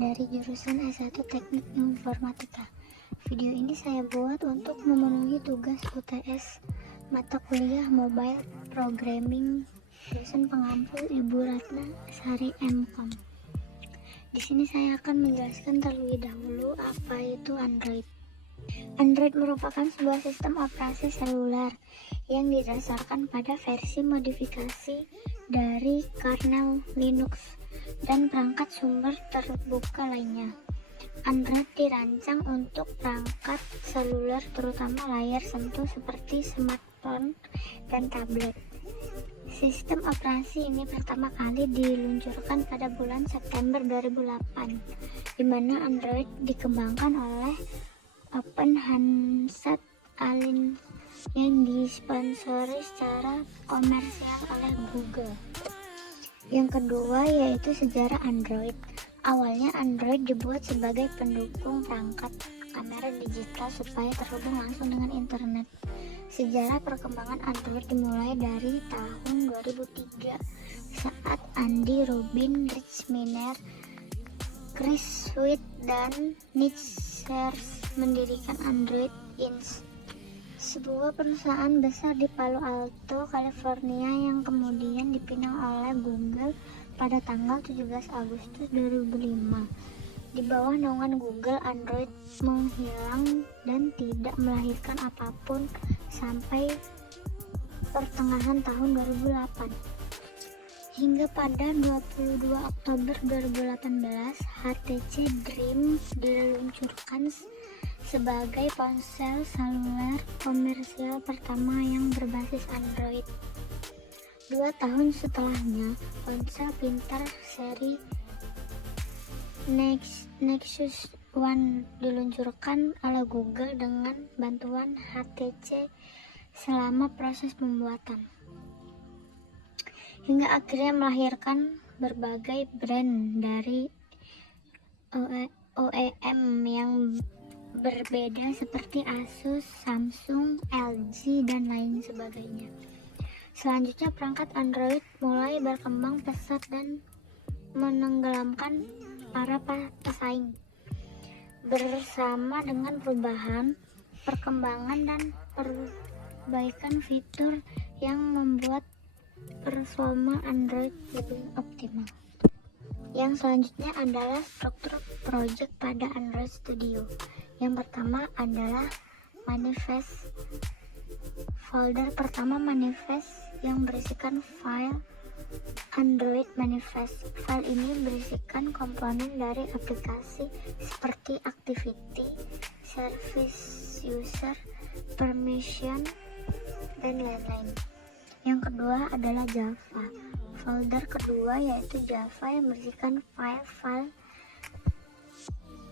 dari jurusan S1 Teknik Informatika. Video ini saya buat untuk memenuhi tugas UTS mata kuliah Mobile Programming dosen pengampu Ibu Ratna Sari M.Com. Di sini saya akan menjelaskan terlebih dahulu apa itu Android. Android merupakan sebuah sistem operasi seluler yang didasarkan pada versi modifikasi dari kernel Linux dan perangkat sumber terbuka lainnya. Android dirancang untuk perangkat seluler terutama layar sentuh seperti smartphone dan tablet. Sistem operasi ini pertama kali diluncurkan pada bulan September 2008, di mana Android dikembangkan oleh Open Handset Alliance yang disponsori secara komersial oleh Google. Yang kedua yaitu sejarah Android. Awalnya Android dibuat sebagai pendukung perangkat kamera digital supaya terhubung langsung dengan internet. Sejarah perkembangan Android dimulai dari tahun 2003 saat Andy Rubin, Rich Miner, Chris Sweet, dan Nick Sears mendirikan Android Inc., sebuah perusahaan besar di Palo Alto, California yang kemudian dipinang oleh Google pada tanggal 17 Agustus 2005. Di bawah naungan Google, Android menghilang dan tidak melahirkan apapun sampai pertengahan tahun 2008. Hingga pada 22 Oktober 2018, HTC Dream diluncurkan sebagai ponsel seluler komersial pertama yang berbasis Android. 2 tahun setelahnya, ponsel pintar seri Nexus One diluncurkan oleh Google dengan bantuan HTC selama proses pembuatan, hingga akhirnya melahirkan berbagai brand dari OEM yang berbeda seperti Asus, Samsung, LG, dan lain sebagainya. Selanjutnya, perangkat Android mulai berkembang pesat dan menenggelamkan para pesaing. Bersama dengan perubahan, perkembangan, dan perbaikan fitur yang membuat performa Android lebih optimal. Yang selanjutnya adalah struktur project pada Android Studio. Yang pertama adalah manifest. Folder pertama manifest yang berisikan file Android manifest. File ini berisikan komponen dari aplikasi seperti activity, service user, permission, dan lain-lain. Yang kedua adalah Java. Folder kedua yaitu Java yang berisikan file-file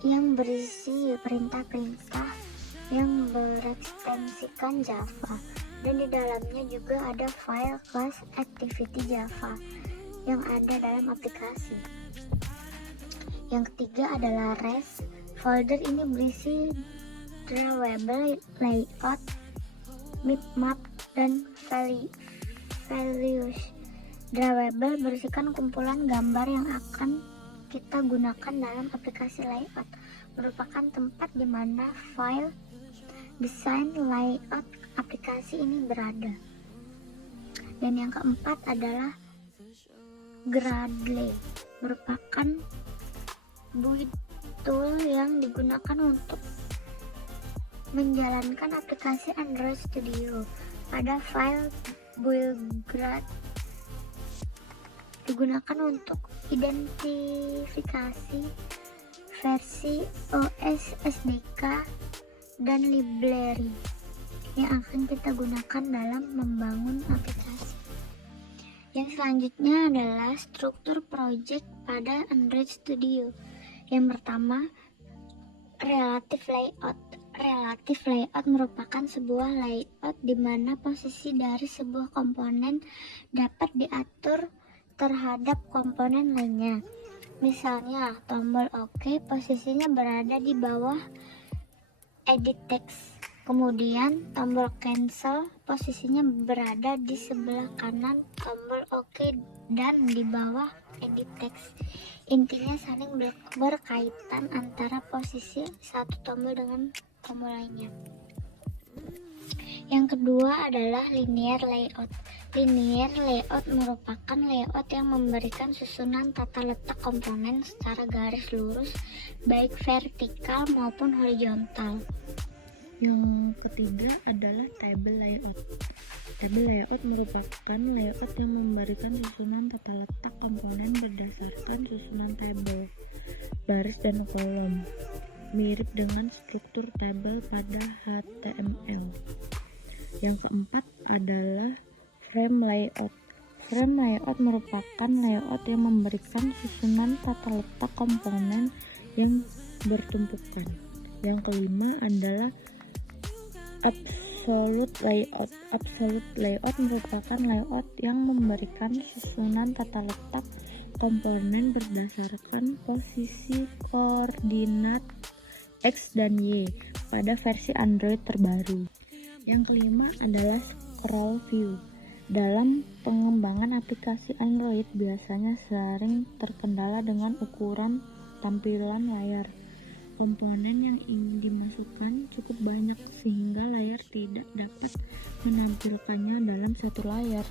yang berisi perintah-perintah yang berekstensikan Java, dan di dalamnya juga ada file kelas activity Java yang ada dalam aplikasi. Yang ketiga adalah REST. Folder ini berisi drawable layout, bitmap, dan values. Drawable berisikan kumpulan gambar yang akan kita gunakan dalam aplikasi. Layout merupakan tempat di mana file desain layout aplikasi ini berada. Dan yang keempat adalah Gradle, merupakan build tool yang digunakan untuk menjalankan aplikasi Android Studio. Pada file buildgrad digunakan untuk identifikasi versi OS, SDK, dan library yang akan kita gunakan dalam membangun aplikasi. Yang selanjutnya adalah struktur project pada Android Studio. Yang pertama, relative layout. Relative layout merupakan sebuah layout di mana posisi dari sebuah komponen dapat diatur terhadap komponen lainnya. Misalnya, tombol OK posisinya berada di bawah edit text. Kemudian tombol cancel posisinya berada di sebelah kanan tombol OK dan di bawah edit text. Intinya saling berkaitan antara posisi satu tombol dengan tombol lainnya. Yang kedua adalah linear layout. Linear layout merupakan layout yang memberikan susunan tata letak komponen secara garis lurus, baik vertikal maupun horizontal. Yang ketiga adalah table layout. Table layout merupakan layout yang memberikan susunan tata letak komponen berdasarkan susunan tabel, baris dan kolom, mirip dengan struktur tabel pada HTML. Yang keempat adalah frame layout. Frame layout merupakan layout yang memberikan susunan tata letak komponen yang bertumpukan. Yang kelima adalah absolute layout. Absolute layout merupakan layout yang memberikan susunan tata letak komponen berdasarkan posisi koordinat X dan Y pada versi Android terbaru. Yang kelima adalah scroll view. Dalam pengembangan aplikasi Android biasanya sering terkendala dengan ukuran tampilan layar. Komponen yang ingin dimasukkan cukup banyak sehingga layar tidak dapat menampilkannya dalam satu layar.